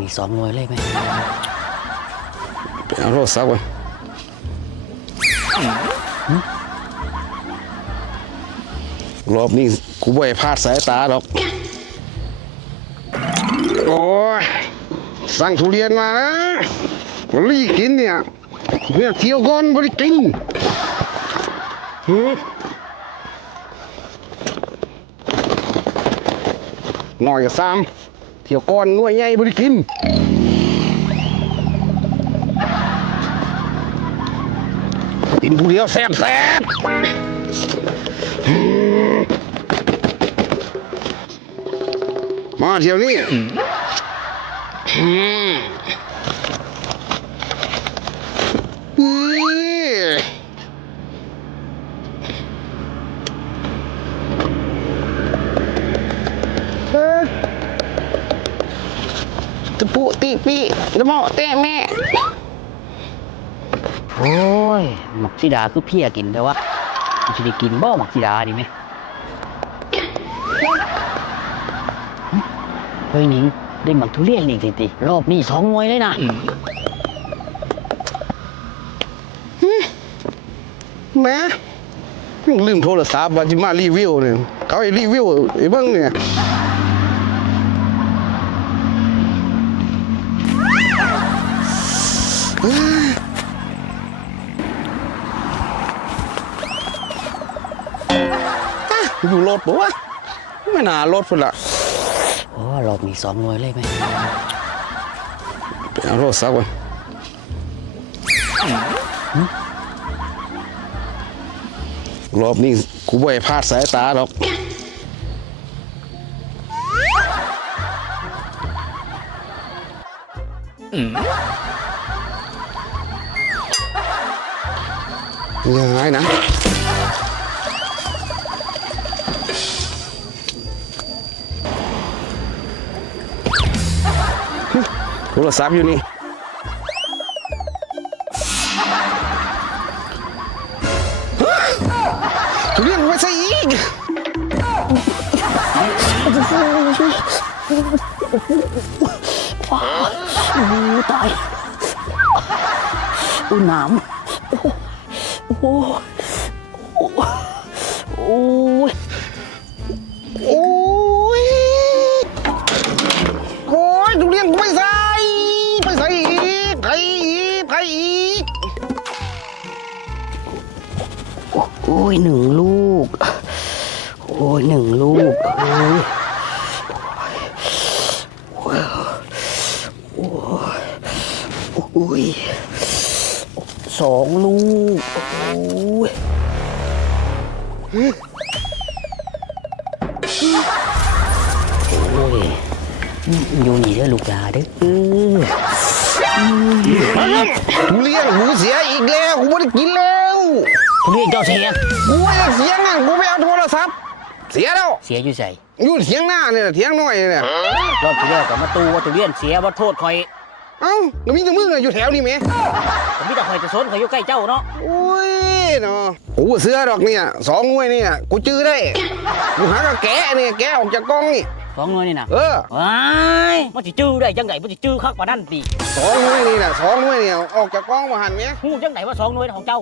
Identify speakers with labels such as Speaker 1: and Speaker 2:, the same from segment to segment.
Speaker 1: มีสองหน่วยเลยไหม
Speaker 2: ไปเอาโทรศัพท์ก่อนรอบนี้กูบ่ให้พลาดสายตาหรอก โอ้ยสั่งทุเรียนมานะวันรีกินเนี่ยเพื่อเที่ยวก่อนบริกินหือหน่อยกับซ้ำ เที่ยวก้อนง่วยใหญ่บริกินกินผู้เดียวแซ่บแซ่บมาเที่ยวนี้อืมนี่เฮ้ย ตะปุติปีตะหมอแต้แม่
Speaker 1: โอ้ยหมักสีดาคือเพี้ยกินแต่ว่ามันจะได้กินบ่หมักสีดาดีไหมเฮ้ยหนิงได้หมักทุเรียนอีกสิติรอบนี้สองหน่วยเลยนะ
Speaker 2: แม่ยังลืมโทรศัพท์ว่าจะมารีวิวเนี่ยเขาให้รีวิวไอ้เบิ้งเนี่ย อะอยู่รถปะวะไม่น่ารถพุ่นละ
Speaker 1: โอ้รอบนี้สองหน่วยเลยไหม
Speaker 2: ไปเอาโทรศัพท์ก่อนรอบนี้กูบ่ให้พลาดสายตาหรอก ยังไงนะ โทรศัพท์อยู่นี่ทุเรียนไว้ใส่อีก
Speaker 1: โอ้ตายอุ้ยหน้ำ โอ้โหโอ้โหโอ้ย
Speaker 2: โอ้ยโอ้ยทุเรียนไม่ใส่ไม่ใส่อีกใครอีกใครอีก
Speaker 1: โอ้ยหนึ่งลูก โอ้ยหนึ่งลูก โอ้ยโอ้ยโอ้ย สองลูก โอ้ยโอ้ยอยู่นี่เด้อลูกหลาเด้อเออ
Speaker 2: ทุเรียนกูเสียอีกแล้วกูไม่ได้กินแล้ว
Speaker 1: ทุเรียนเจ้าเสีย
Speaker 2: กูไม่ได้เสียงอะกูไปเอาโทรศัพท์เสียแล้ว
Speaker 1: เสียอยู่ใส่
Speaker 2: อยู่เถียงหน้าเนี่ยเถียงน้อยเนี่ย
Speaker 1: รอบที่แล้วกับมาตูว่าทุเรียนเสียว่าโทษคอย
Speaker 2: เอ้าแล้วมีแต่มึงอะอยู่แถวนี้ไหม
Speaker 1: ผมมีแต่คอยจะสนคอยอยู่ใกล้เจ้าเนาะ
Speaker 2: โอ้ยเนาะกูเสือดอกเนี่ยสองหน่วยเนี่ยกูจื้อได้กูหากระแกะเนี่ยแกะออกจากกล้องนี่
Speaker 1: สองหน่วยนี่นะ
Speaker 2: เออ
Speaker 1: ว้ายมันสิจื้อได้จังไดมันสิจื้อคักกว่านั่นติ
Speaker 2: สองหน่วยนี่น่ะสองหน่วยเนี่ยออกจากกล้องมาหันไหม
Speaker 1: ฮู้จังไดว่าสองหน่วยของเจ้า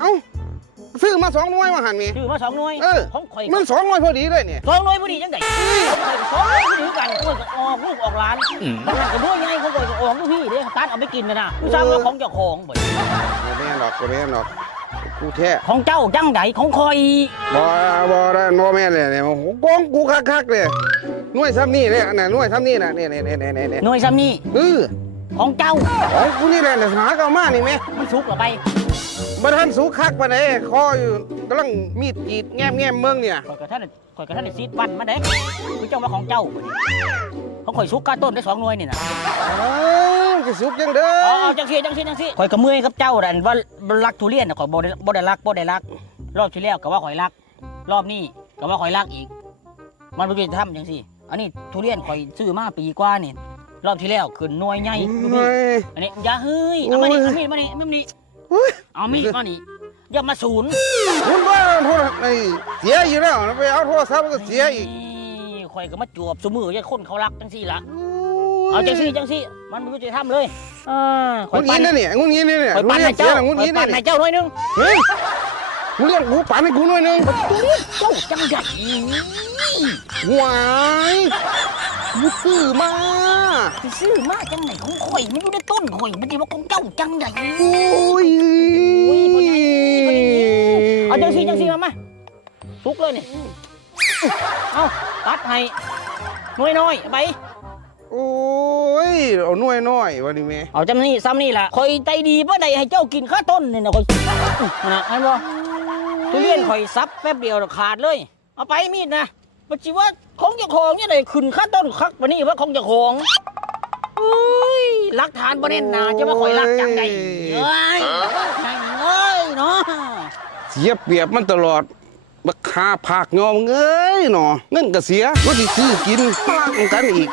Speaker 2: เอ้าซื้อมาสองหน่วยมาหันไหม
Speaker 1: จื้อมาสองหน่วย
Speaker 2: เออ
Speaker 1: ของข่อย
Speaker 2: มันสองหน่วยพอดีเลยเนี่ย
Speaker 1: สองหน่วยพอดีจังไดข่อยก็สองหน่วยพอดีกันข่อยก็ออกลูกออกหลานบางนั้นก็ด้วยไง ของข่อยก็ออกกพี่เด้ตัดเอาไปกินนะนะผู้ชายว่าของเจ้าของเบิด
Speaker 2: กูแม่นดอกกูแม่นดอกกูแท้
Speaker 1: ของเจ้าจังไดของคอย
Speaker 2: บ่บ่ได้บ่แม่นเลยเนี่ยโอ้โหกองกูคักๆเลยหน่วยซ้ำนี่เนี่ยน่ะหน่วยซ้ำนี่น่ะเนี่ยเนี่ยเนี่ยเนี่ยเนี่ย
Speaker 1: หน่วยซ้ำนี่
Speaker 2: เออ
Speaker 1: ของเจ้า
Speaker 2: ของกูนี่แหละน่ะหาเก่ามานี่แม่
Speaker 1: มันสุกเหรอไป
Speaker 2: บ่ทันสูคักปานใดคออยู่กำลังมีดกรีดแง้มแง้มๆเมืองเนี่ย
Speaker 1: ข่อยกับท่านข่อยกับท่านได้ซีดวันมาเด้คือเจ้ามาของเจ้าบัดนี้ของข่อยสุกก้าต้นได้สองหน่วยนี่นะ
Speaker 2: เอ้าจะสุกยังเด้อ
Speaker 1: เอาเอาจังซี่จังซี่จังซี่ข่อยก็เมื่อยกับเจ้าดันว่ารักทุเรียนน่ะข่อยบ่ได้บ่ได้รักบ่ได้รัก รอบที่แล้วก็ว่าข่อยรัก รอบนี้ก็ว่าข่อยรักอีก มันบ่ยุติธรรมจังซี่ อันนี้ทุเรียนข่อยซื้อมาปีกว่านี่ รอบที่แล้วขึ้นหน่วยใหญ่อยู่พี่
Speaker 2: เฮ้ย
Speaker 1: อันนี้อย่าเฮ้ยเอามานี่เอามีดมานี่เอามานี่
Speaker 2: โอ้ย
Speaker 1: เอามีดมานี่อย่ามาศูนย์
Speaker 2: คุณว่าโทรไอ้เสียอยู่แล้วไปเอาโทรศัพท์ก็เสียอีก
Speaker 1: นี่ข่อยก็มาจวบซุมืออย่าคนเขารักจังซี่ล่ะ
Speaker 2: โอ้
Speaker 1: เอาจังซี่จังซี่ มันบ่ยุติธรรมเลยอ่าข่
Speaker 2: งุ
Speaker 1: อย
Speaker 2: น
Speaker 1: ปั่
Speaker 2: งี้
Speaker 1: น
Speaker 2: นะเนี่ยงุนงี้เนี่ยเนี่ย
Speaker 1: ข่อยปั่นให้
Speaker 2: เจ้า
Speaker 1: เจ้างุ
Speaker 2: น
Speaker 1: ข่อย
Speaker 2: งี้
Speaker 1: ปั่
Speaker 2: เนี่ย
Speaker 1: นให้เจ้าหน่อยหนึง
Speaker 2: เฮ้ยมึงเรียกกูปั่นให้กูหน่อยนึง
Speaker 1: ทุเรียนเจ้าจังใหญ่
Speaker 2: หวาย กูซื้อมา
Speaker 1: สิซื้อมาจังไหนของข่อยมันอยู่ในต้นข่อยมันสิว่าของเจ้าจังใหญ่
Speaker 2: โอ้ย
Speaker 1: โอ้ยพอดีพอดีเอาจังซี่จังซี่มามาสุกเลยนี่เอาตัดให้หน่วยน้อยเอาไป
Speaker 2: โอ้ยเอาหน่วยน้อยวันนี้แม่
Speaker 1: เอาจำนี่ซ้ำนี่ล่ะคอยใจดีเพื่อใดให้เจ้ากินข้าวต้นนี่นะคอยนะเห็นบ่ทุเรียนคอยซับแป๊บเดียวแล้วขาดเลย เอาไปมีดนะ ปัจจุบันของเจ้าของเนี่ยเลยขึ้นข้าต้นคักปะนี่ว่าของเจ้าของเอ้ยหลักฐานประเด็นหนาจะมาคอยรักจังใดเอ้ยจังเอ้ยเนาะ
Speaker 2: เสียเปรียบมันตลอดบักคาผากงอมงเอ้ยหนอเงินก็เสียว่าสิซื้อกินมาลากกันอีก